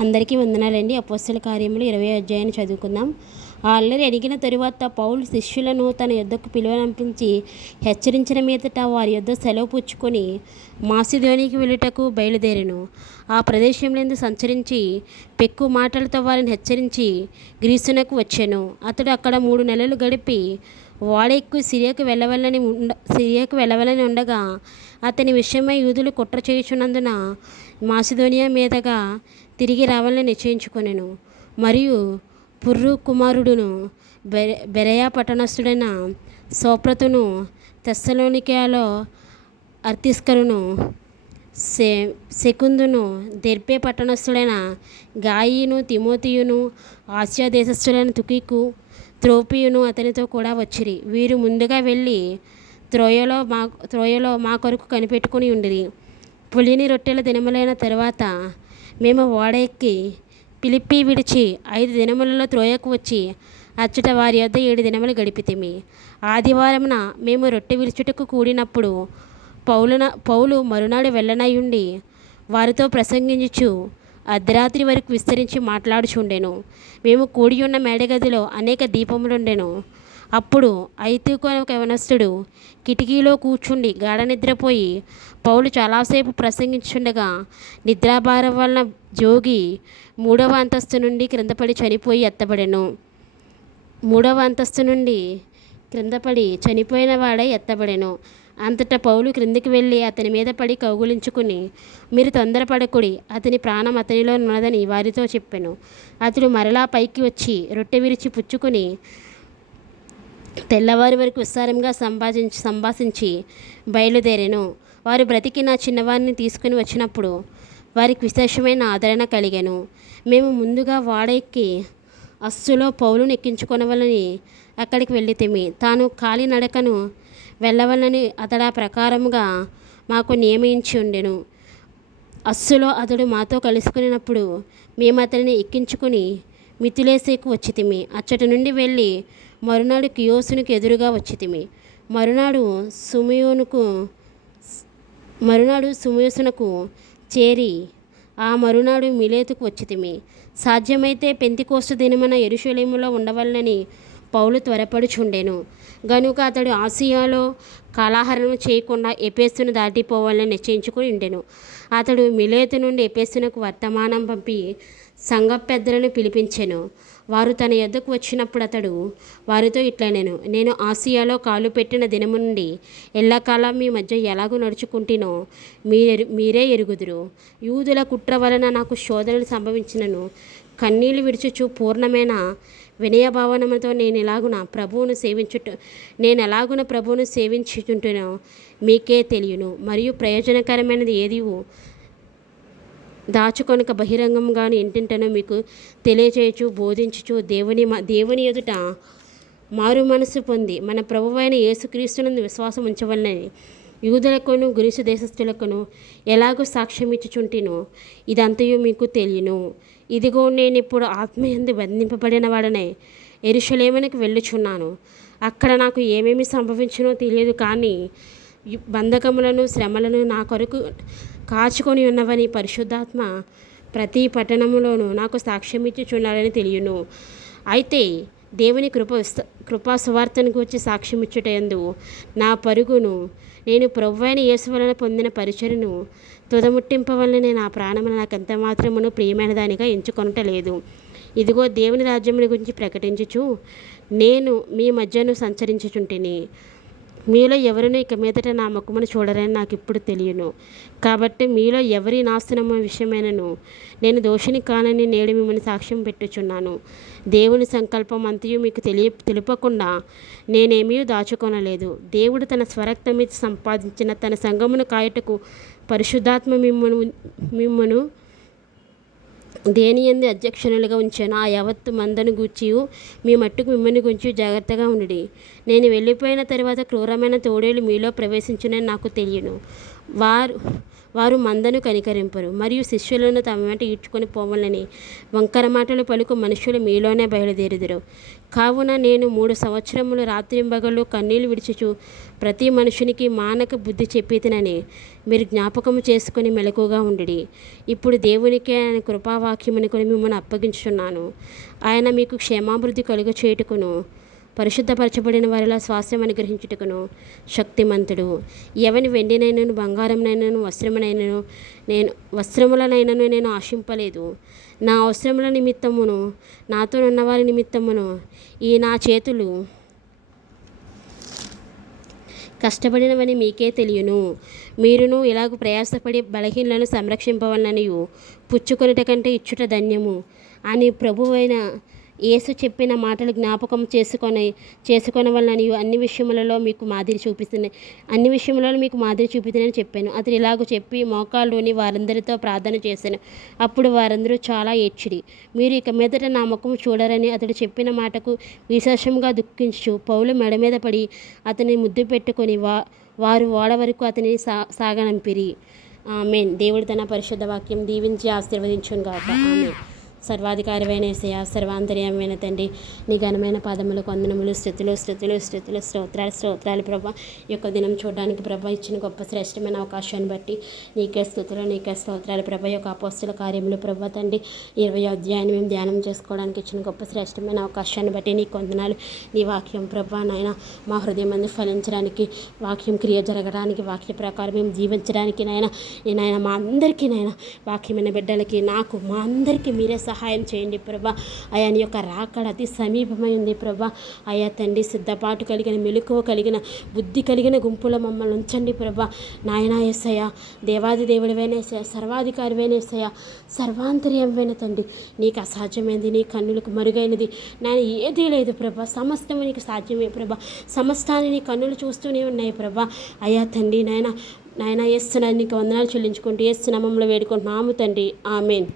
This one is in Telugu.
అందరికీ వందనాలండి. అపోస్తల కార్యములు 20వ అధ్యాయాన్ని చదువుకుందాం. ఆ అల్లరి అడిగిన తరువాత పౌలు శిష్యులను తన యొద్దకు పిలువనంపించి హెచ్చరించిన మీదట వారి యొద్ద సెలవు పుచ్చుకొని మాసిదోనికి వెళ్ళుటకు బయలుదేరెను. ఆ ప్రదేశంలో సంచరించి పెక్కు మాటలతో వారిని హెచ్చరించి గ్రీసునకు వచ్చెను. అతడు అక్కడ 3 నెలలు గడిపి ఓడెక్కి సిరియాకు వెళ్ళవలని ఉండగా అతని విషయమై యూదులు కుట్ర చేయుచున్నందున మాసిదోనియా మీదుగా తిరిగి రావాలని నిశ్చయించుకొనెను. మరియు పుర్రు కుమారుడును బెరయా పట్టణస్థుడైన సోప్రతును తెస్సలోనికయలో అర్తిస్కరును సెకుందును దెర్బే పట్టణస్థుడైన గాయిను తిమోతియును ఆసియా దేశస్థుడైన తుకికు త్రోపియును అతనితో కూడా వచ్చిరి. వీరు ముందుగా వెళ్ళి త్రోయలో మా కొరకు కనిపెట్టుకుని ఉండిరి. పులిని రొట్టెల దినములైన తరువాత మేము ఓడ ఎక్కి ఫిలిప్పి విడిచి 5 దినములలో త్రోయకు వచ్చి అచ్చట వారి యొద్ద 7 దినములు గడిపితిమి. ఆదివారమున మేము రొట్టె విరుచుటకు కూడినప్పుడు పౌలు మరునాడు వెళ్ళనయుండి వారితో ప్రసంగించుచు అర్ధరాత్రి వరకు విస్తరించి మాట్లాడుచుండెను. మేము కూడి ఉన్న మేడగదిలో అనేక దీపములుండెను. అప్పుడు ఐతుకు యవనస్తుడు కిటికీలో కూర్చుండి గాఢ నిద్రపోయి పౌలు చాలాసేపు ప్రసంగించుండగా నిద్రాభారం వలన జోగి 3వ అంతస్తు నుండి క్రిందపడి చనిపోయి ఎత్తబడెను. 3వ అంతస్తు నుండి క్రిందపడి చనిపోయిన వాడై ఎత్తబడెను. అంతటా పౌలు క్రిందికి వెళ్ళి అతని మీద పడి కౌగులించుకుని, మీరు తొందరపడకుడి, అతని ప్రాణం అతనిలో ఉన్నదని వారితో చెప్పెను. అతడు మరలా పైకి వచ్చి రొట్టె విరిచి పుచ్చుకుని తెల్లవారి వరకు విస్తారంగా సంభాషించి బయలుదేరెను. వారు బ్రతికిన చిన్నవారిని తీసుకుని వచ్చినప్పుడు వారికి విశేషమైన ఆదరణ కలిగెను. మేము ముందుగా ఓడ ఎక్కి అస్సులో పౌలును ఎక్కించుకొనవలని అక్కడికి వెళ్ళితిమి. తాను కాలినడకను వెళ్ళవలని అతడు ఆ ప్రకారముగా మాకు నియమించి ఉండెను. అస్సులో అతడు మాతో కలుసుకున్నప్పుడు మేము అతనిని ఎక్కించుకుని మితులేసేకు వచ్చితిమి. అచ్చటి నుండి వెళ్ళి మరునాడు కియోసునికి ఎదురుగా వచ్చితిమి. మరునాడు సుమయోసునకు చేరి ఆ మరునాడు మిలేతుకు వచ్చితిమి. సాధ్యమైతే పెంతెకోస్తు దినమున యెరూషలేములో ఉండవలనని పౌలు త్వరపడుచుండెను గనుక అతడు ఆసియాలో కాలహరణం చేయకుండా ఎఫెసును దాటిపోవాలని నిశ్చయించుకుని ఉండెను. అతడు మిలేతు నుండి ఎఫెసునకు వర్తమానం పంపి సంఘ పెద్దలను పిలిపించెను. వారు తన యొద్దకు వచ్చినప్పుడు అతడు వారితో ఇట్లనెను, నేను ఆసియాలో కాలు పెట్టిన దినము నుండి ఎల్లకాలం మీ మధ్య ఎలాగూ నడుచుకుంటునో మీరే ఎరుగుదురు. యూదుల కుట్ర వలన నాకు శోధనలు సంభవించినను కన్నీళ్లు విడుచుచు పూర్ణమైన వినయభావనముతో నేను ఎలాగున ప్రభువును సేవించుచుంటునో మీకే తెలియను. మరియు ప్రయోజనకరమైనది ఏది దాచుకొనక బహిరంగంగాను ఇంటింటనో మీకు తెలియచేయచు బోధించుచు దేవుని ఎదుట మారు మనసు పొంది మన ప్రభువైన యేసుక్రీస్తునందు విశ్వాసం ఉంచవలనని యూదులకును గ్రీసు దేశస్థులకును ఎలాగో సాక్ష్యం ఇచ్చుచుంటినో ఇదంతయు మీకు తెలియను. ఇదిగో నేను ఇప్పుడు ఆత్మయందు బంధింపబడిన వాడనే యెరూషలేమునకు వెళ్ళుచున్నాను. అక్కడ నాకు ఏమేమి సంభవించునో తెలియదు, కానీ బంధకములను శ్రమలను నా కొరకు కాచుకొని ఉన్నవని పరిశుద్ధాత్మ ప్రతి పట్టణములోనూ నాకు సాక్ష్యం ఇచ్చుచున్నాడని తెలియను. అయితే దేవుని కృపా సువార్తను గూర్చి సాక్ష్యం ఇచ్చుటయందు నా పరుగును నేను ప్రభువైన యేసు వలన పొందిన పరిచయను తుదముట్టింపవలననే నా ప్రాణమును నాకు ఎంత మాత్రమును ప్రియమైన దానిగా ఎంచుకొనటలేదు. ఇదిగో దేవుని రాజ్యముని గురించి ప్రకటించుచు నేను మీ మధ్యను సంచరించుచుంటిని. మీలో ఎవరినూ ఇక మీదట నా ముఖమును చూడరని నాకు ఇప్పుడు తెలియను. కాబట్టి మీలో ఎవరి నాశనము విషయమైనను నేను దోషిని కానని నేడు మిమ్మల్ని సాక్ష్యం పెట్టుచున్నాను. దేవుని సంకల్పం అంతయు మీకు తెలుపకుండా నేనేమీ దాచుకొనలేదు. దేవుడు తన స్వరక్తం మీద సంపాదించిన తన సంఘమును కాయుటకు పరిశుద్ధాత్మ మిమ్మును దేని యందు అధ్యక్షులుగా ఉంచాను. ఆ యావత్తు మందను గూర్చియు మీ మట్టుకు మిమ్మల్ని గురించి జాగ్రత్తగా ఉండి, నేను వెళ్ళిపోయిన తర్వాత క్రూరమైన తోడేలు మీలో ప్రవేశించునని నాకు తెలియను. వారు మందను కనికరింపరు, మరియు శిష్యులను తమ వెంట ఈడ్చుకొని పోవాలని వంకర మాటలు పలుకు మనుషులు మీలోనే బయలుదేరుదురు. కావున నేను 3 సంవత్సరములు రాత్రింబగళ్ళు కన్నీళ్లు విడిచుచు ప్రతి మనుషునికి మానక బుద్ధి చెప్పితినని మీరు జ్ఞాపకము చేసుకుని మెలకుగా ఉండిడి. ఇప్పుడు దేవునికే ఆయన కృపావాక్యముని కొని మిమ్మల్ని అప్పగించుచున్నాను. ఆయన మీకు క్షేమాభివృద్ధి కలుగ చేయుటకును పరిశుద్ధపరచబడిన వారిలా స్వాస్థ్యం అనుగ్రహించుటకును శక్తిమంతుడు. ఎవని వెండినైనను బంగారంనైనను వస్త్రములనైనను నేను ఆశింపలేదు. నా అవసరముల నిమిత్తమును నాతో ఉన్నవారి నిమిత్తమును ఈ నా చేతులు కష్టపడినవని మీకే తెలియను. మీరును ఇలాగ ప్రయాసపడి బలహీనలను సంరక్షింపవలననియు పుచ్చుకొనుట కంటే ఇచ్చుట ధన్యము అని ప్రభువైన యేసు చెప్పిన మాటలు జ్ఞాపకం చేసుకొనవలనని అన్ని విషయములలో మీకు మాదిరి చూపిస్తుందని చెప్పాను. అతడు ఇలాగ చెప్పి మోకాళ్ళుని వారందరితో ప్రార్థన చేశాను. అప్పుడు వారందరూ చాలా ఏడ్చిరి. మీరు ఇక మీదట నా ముఖం చూడరని అతడు చెప్పిన మాటకు విశేషంగా దుఃఖించు పౌలు మెడ మీద పడి అతని ముద్దు పెట్టుకొని వారు ఓడ వరకు అతని సాగనంపిరి. ఆమేన్. దేవుడు తన పరిశుద్ధ వాక్యం దీవించి ఆశీర్వదించును గాక. ఆమేన్. సర్వాధికారమైన యేసయ్య, సర్వాంతర్యామైన తండ్రి, నీ ఘనమైన పాదములకు వందనములు, స్తోత్రాలు ప్రభా. ఈ యొక్క దినం చూడడానికి ప్రభా ఇచ్చిన గొప్ప శ్రేష్టమైన అవకాశాన్ని బట్టి నీకే స్తోత్రాలు ప్రభా. ఈ యొక్క అపోస్తల కార్యములు ప్రభా తండ్రి 20వ అధ్యాయాన్ని మేము ధ్యానం చేసుకోవడానికి ఇచ్చిన గొప్ప శ్రేష్టమైన అవకాశాన్ని బట్టి నీకు వందనాలు. నీ వాక్యం ప్రభా నాయన మా హృదయం అందు ఫలించడానికి, వాక్యం క్రియ జరగడానికి, వాక్య ప్రకారం మేము జీవించడానికి నాయన మా అందరికీ వాక్యమైన బిడ్డలకి నాకు మా అందరికీ మీరే సహాయం చేయండి ప్రభా. అయా నీ యొక్క రాకడ అతి సమీపమై ఉంది ప్రభా. అయా తండ్రి సిద్ధపాటు కలిగిన, మెలకువ కలిగిన, బుద్ధి కలిగిన గుంపులో మమ్మల్ని ఉంచండి ప్రభా. నాయనా యేసయ్య, దేవాది దేవుడివైన యేసయ్య, సర్వాధికారివైన యేసయ్య, సర్వాంతర్యమైన తండ్రి, నీకు అసాధ్యమైనది, నీ కన్నులకు మరుగైనది నాయన ఏదీ లేదు ప్రభా. సమస్తము నీకు సాధ్యమే ప్రభా. సమస్తాన్ని నీ కన్నులు చూస్తూనే ఉన్నాయి ప్రభా. అయా తండ్రి నాయన యేసు నీకు వందనాలు చెల్లించుకుంటూ యేసు నామములో వేడుకుంటున్నాము తండ్రి. ఆమేన్.